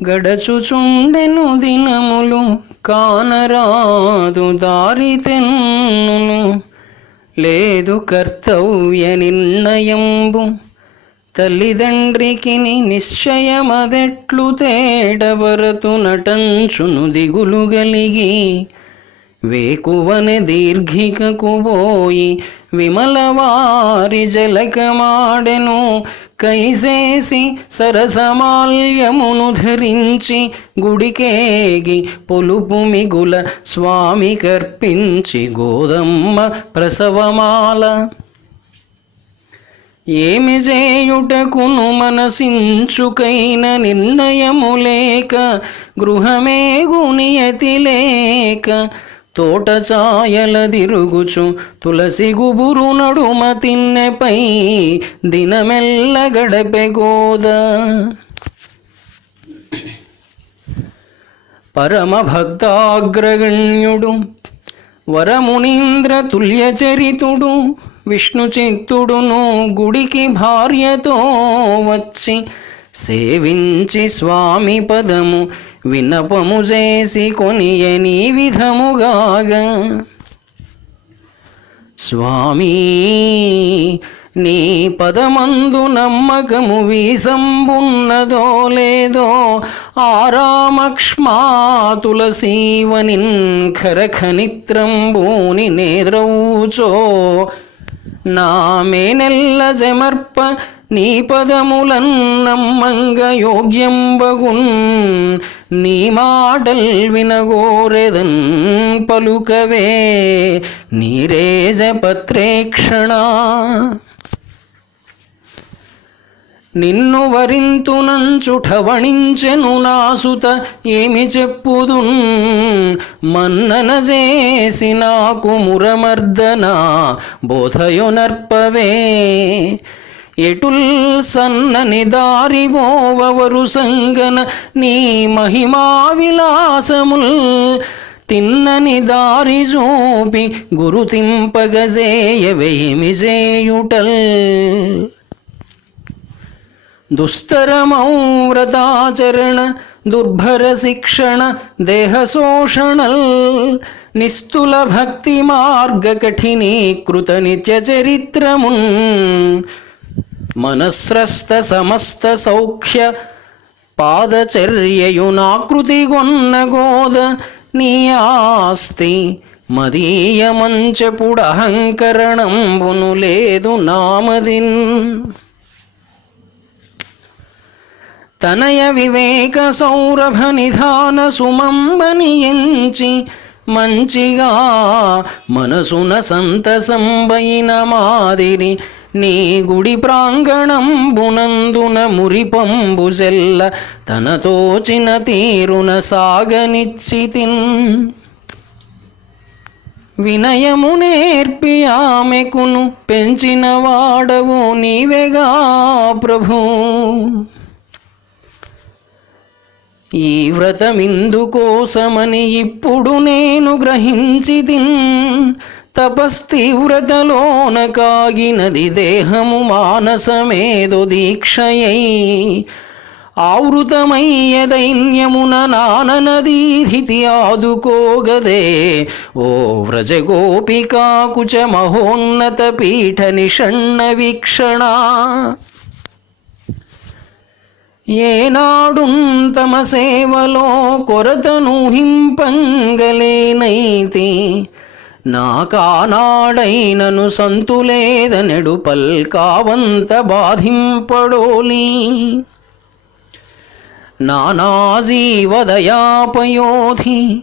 గడచుచుండెను దినములు కానరాదు దారి తెన్నును లేదు కర్తవ్య నిర్ణయంబు తల్లిదండ్రికి నిశ్చయమదెట్లు తేడబరతు నటంచును దిగులు గలిగి వేకువన దీర్ఘికకు పోయి విమలవారి జలకమాడెను కైసేసి సరసమాల్యమును ధరించి గుడికేగి పొలుపు మిగుల స్వామి కర్పించి గోదమ్మ ప్రసవమాల. ఏమి చేయుటకును మనసించుకైన నిర్ణయము లేక గృహమే గునియతి లేక తోట ఛాయల దిరుగుచు తులసి గుబురు నడుమ తిన్నెపై దినమెల్ల గడపె గోద. పరమభక్తాగ్రగణ్యుడు వరమునీంద్ర తుల్యచరితుడు విష్ణు చిత్తుడును గుడికి భార్యతో వచ్చి సేవించి స్వామి పదము వినపము చేసి కొనియని విధముగాగా. స్వామి నీ పదమందు నమ్మకము వీసంబున్నదో లేదో ఆరామక్ష్మా తులసీవనిన్ ఖరఖనిత్రంబూని నేద్రవుచో నా మేనెల్ల జమర్ప నీ పదములన్నమ్మంగ యోగ్యంబగున్ నీ మాటల్ వినగోరెదన్ పలుకవే నీరేజ పత్రేక్షణ. నిన్ను వరింతునంచుఠవణించెను నాసుత ఏమి చెప్పుదున్ మన్నన చేసి నాకు మురమర్దన బోధయునర్పవే ఎటుల్ సన్నని దారి ఓవరు సంగన నీ మహిమా విలాసముల్. తిన్నని దారి చూపి గురుతింపగజేయవేమిజేయుటల్ దుస్తరమౌ వ్రతాచరణ దుర్భర శిక్షణ దేహ శోషణల్. నిస్తుల భక్తి మార్గ కఠినీకృత నిత్య చరిత్రమున్. మనస్రస్త సమస్త సౌఖ్య పాదచర్యయునాకృతి గొన్నగోద నీ ఆస్తి మదీయమంచపుడహంకరణంబును లేదు నామదిన్. తనయ వివేక సౌరభ నిధాన సుమంబని ఎంచి మంచిగా మనసున సంతసంబైన మాదిరి నీ గుడి ప్రాంగణంబునందున మురిపంబు జెల్ల తనతోచిన తీరున సాగనిచ్చితిన్. వినయము నేర్పి ఆమెకును పెంచిన వాడవు నీవెగా ప్రభూ. ఈ వ్రతమిందుకోసమని ఇప్పుడు నేను గ్రహించి తిన్ తపస్తీవ్రతలోన కాగినది దేహము మానసమేదో దీక్షయై. ఆవృతమయ్య దైన్యమున నాననదీధితి ఆదుకోగదే. ఓ వ్రజగోపికాకుచ మహోన్నత పీఠ నిషణ్ణ వీక్షణ. ఏనాడుం తమ సేవలో కొరతను హింపంగలేనైతి. నాకానాడైనను సంతులేదనెడు పల్కావంత బాధింపడోలి. నానాజీవదయాపయోధి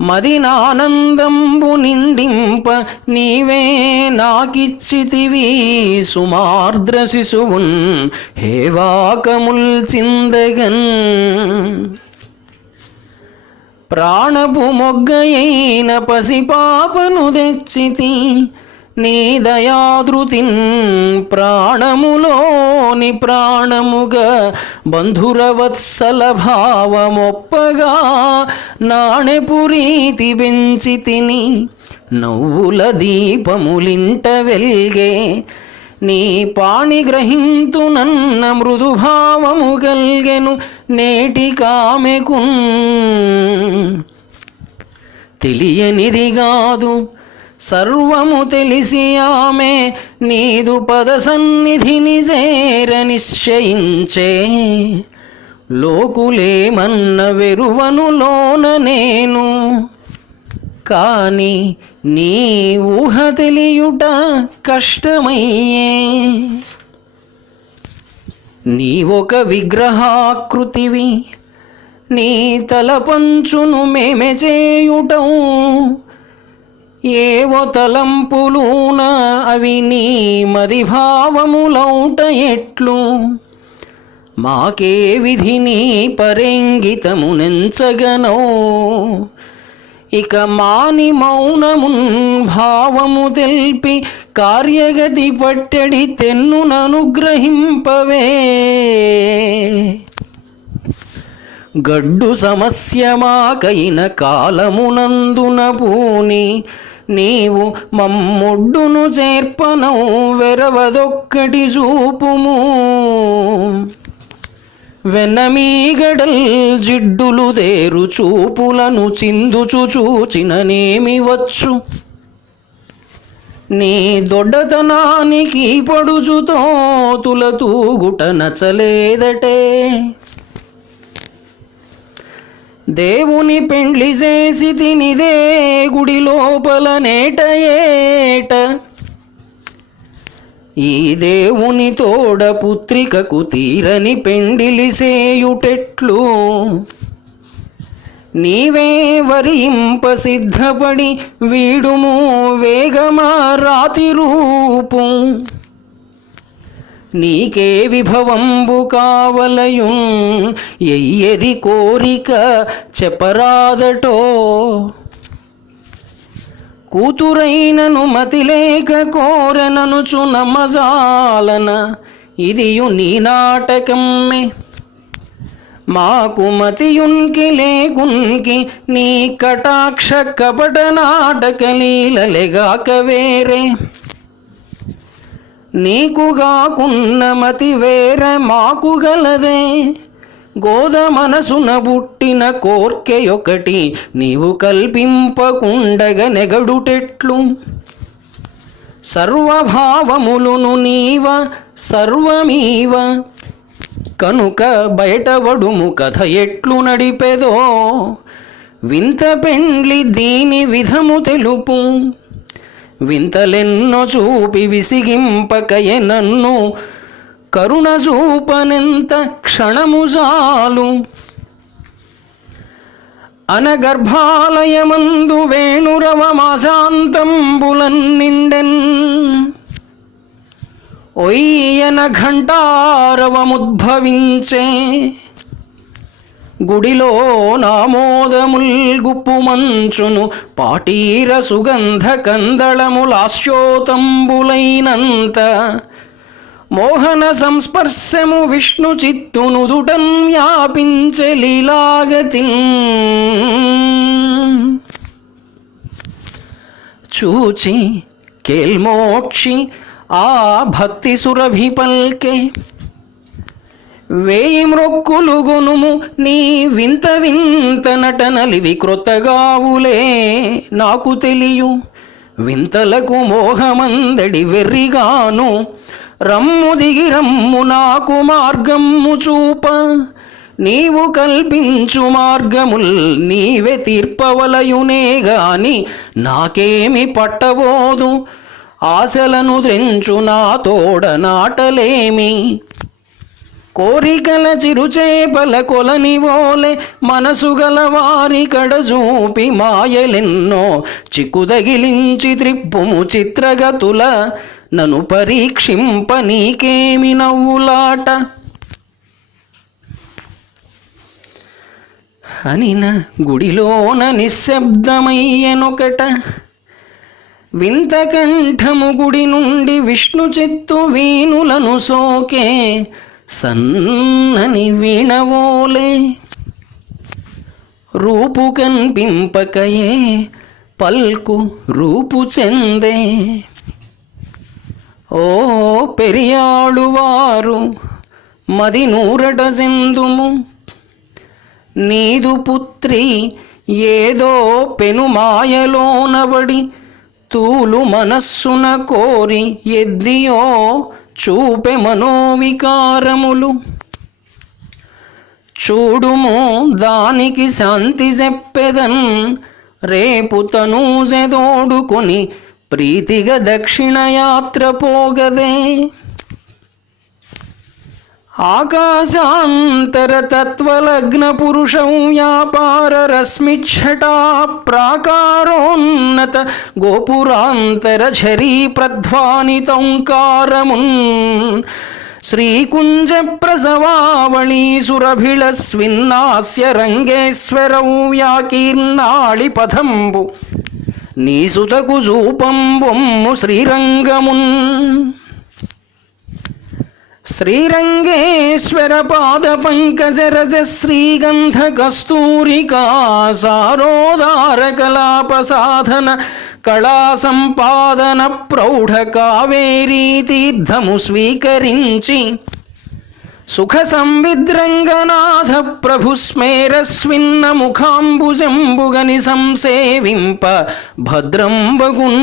మదినానందంబు నిండింప నీవే నాకిచ్చితివి సుమార్ద్ర శిశువున్ హేవాకముల్ చిందగన్. ప్రాణపు మొగ్గయైన పసిపాపను తెచ్చితి నీ దయాదృతిన్ ప్రాణములోని ప్రాణముగా బంధురవత్సల భావమొప్పగా నాణెపురీతి పెంచితిని నవ్వుల దీపములింట వెల్గే నీ పాణి గ్రహింతు నన్న మృదుభావము గల్గెను నేటి కామెకు తెలియనిది కాదు సర్వము తెలిసి ఆమె నీదు పద సన్నిధిని చేర నిశ్చయించే. లోకులేమన్న వెరువను లోన నేను కానీ నీ ఊహ తెలియుట కష్టమయ్యే. నీ ఒక విగ్రహాకృతివి నీ తల పంచును మేమె చేయుటం. ఏవో తలంపులూన అవి నీ మదిభావములౌట ఎట్లు. మాకే విధిని పరెంగితమునెంచగనో. ఇక మాని మౌనమున్ భావము తెల్పి కార్యగతి పట్టడి తెన్నుననుగ్రహింపవే గడ్డు సమస్య మాకైన కాలమునందున పూని నీవు మమ్ముడ్డును చేర్పనవు వెరవదొక్కటి చూపుము. వెనమీగడల్ జిడ్డులు దేరు చూపులను చిందుచు చూచిననేమి వచ్చు? నీ దొడ్డతనానికి పడుచుతో తులతూగుట నచ్చలేదటే. దేవుని పెండ్లి చేసి తినిదే గుడి లోపల నేట ఏట ఈ దేవుని తోడ పుత్రికకు తీరని పెండిలిసేయుటెట్లు నీవే వరింప సిద్ధపడి వీడుము వేగమా రాతి రూపు. నీకే విభవంబు కావలయు ఎయ్యది కోరిక చెప్పరాదటో. కూతురైనను మతిలేక కోరననుచు నమజాలన ఇదియు నీ నాటకమ్మే. మాకు మతియున్కి లేకున్కి నీ కటాక్ష కపట నాటక లీలలెగాక వేరే. నీకుగాకున్న మతి వేరే మాకు గలదే. గోద మనసున పుట్టిన కోర్కెయొకటి నీవు కల్పింపకుండగ నెగడుటెట్లు. సర్వభావములును నీవ సర్వమీవ కనుక బయటవడుము కథ ఎట్లు నడిపెదో. వింత పెండ్లి దీని విధము తెలుపు. వింతలెన్నో చూపి విసిగింపకయ నన్ను కరుణ చూపనెంత క్షణము జాలు. అనగర్భాలయమందు వేణురవ మాశాంతంబులన్నిండెన్ ఒయ్యన ఘంటారవముద్భవించే. గుడిలో నామోదముల్ మంచును పాటీర సుగంధ కందళములాశ్యోతంబులైనంత మోహన సంస్పర్శము విష్ణు చిత్తునుదుటం వ్యాపించే లీలాగతిన్ చూచి కేల్మోక్షి ఆ భక్తి సురభి పల్కే వేయి మ్రొక్కులు గొనుము నీ వింత వింత నటనలివి క్రొత్తగావులే నాకు తెలియు. వింతలకు మోహమందడి వెర్రిగాను రమ్ము దిగి రమ్ము నాకు మార్గము చూప. నీవు కల్పించు మార్గముల్ నీవే తీర్పవలయునే గాని నాకేమి పట్టబోదు. ఆశలను ద్రించు నా తోడ నాటలేమి. కోరికల చిరుచేపల కొలని వోలె మనసు గల వారి కడ చూపి మాయలెన్నో చిక్కుదగిలించి త్రిప్పుము చిత్రగతుల నను పరీక్షింప నీకేమి నవ్వులాట? అనిన గుడిలోన నిశ్శబ్దమయ్యనొకట. వింతకంఠము గుడి నుండి విష్ణు చిత్తు వీణులను సోకే సన్నని వీణవోలే. రూపు కన్పింపకయే పల్కు రూపు చెందే ఓ పెరియాడువారు మది నూరట సెందుము నీదు పుత్రి ఏదో పెనుమాయలోనబడి తూలు మనస్సున కోరి ఎద్దియో చూపె మనోవికారములు. చూడుము దానికి శాంతి చెప్పెదన్ రేపు తనూజెదోడుకొని ప్రీతిగా దక్షిణయాత్ర పోగదే ఆకాశాంతర తత్వలగ్న పురుషం వ్యాపార రశ్మిఛటా ప్రాకారోన్నత గోపురాంతర ఝరీ ప్రధ్వానితంకారమున్ శ్రీకుంజ ప్రసవావళీసురభిళస్విన్నాస్య సురభిళ రంగేశ్వరౌ వ్యాకీర్ణాళి పథంబు నీసుతకు జూపంబొమ్ము శ్రీరంగమున్. శ్రీరంగేశ్వర పాద పంకజ రజ శ్రీగంధ కస్తూరికా సారోదార కలాప సాధన కళా సంపాదన ప్రౌఢ కావేరీ తీర్థము స్వీకరించి సుఖ సంవిద్రంగనాథ ప్రభు స్మేరస్విన్న ముఖాంబుజంబుగని సంసేవింప భద్రంబగున్.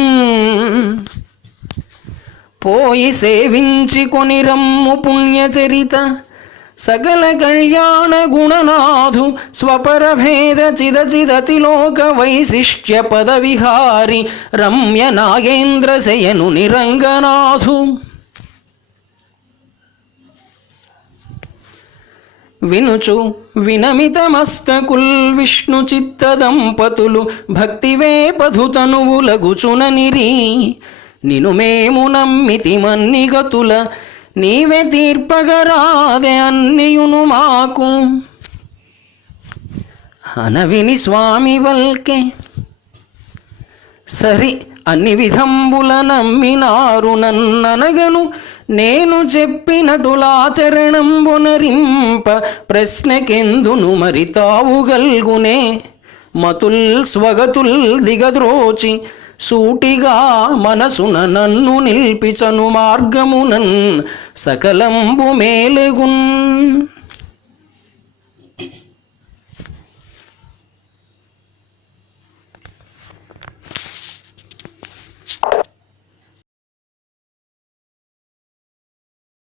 పోయి సేవించి కొని రమ్ము పుణ్యచరిత సకల కళ్యాణ గుణనాథు స్వపర భేద చిద చిదతిలోక వైశిష్ట్య పదవిహారి రమ్య నాగేంద్ర శయను నిరంగనాథు. వినుచు వినమితమస్తకుల్ విష్ణు చిత్త దంపతులు భక్తివే పధుతనువులగుచుననిరి నిను మేము నమ్మితి మన్ని గతుల నీవే తీర్పగరాదే అన్నియును మాకు. అనవిని స్వామి వల్కే సరి అన్ని విధంబుల నమ్మినారు నన్ననగను నేను చెప్పినటులాచరణంబునరింప ప్రశ్నకెందును మరి తావుగల్గునే మతుల్ స్వగతుల్ దిగద్రోచి సూటిగా మనసున నన్ను నిల్పిచను మార్గమునన్ సకలంబు మేలగున్.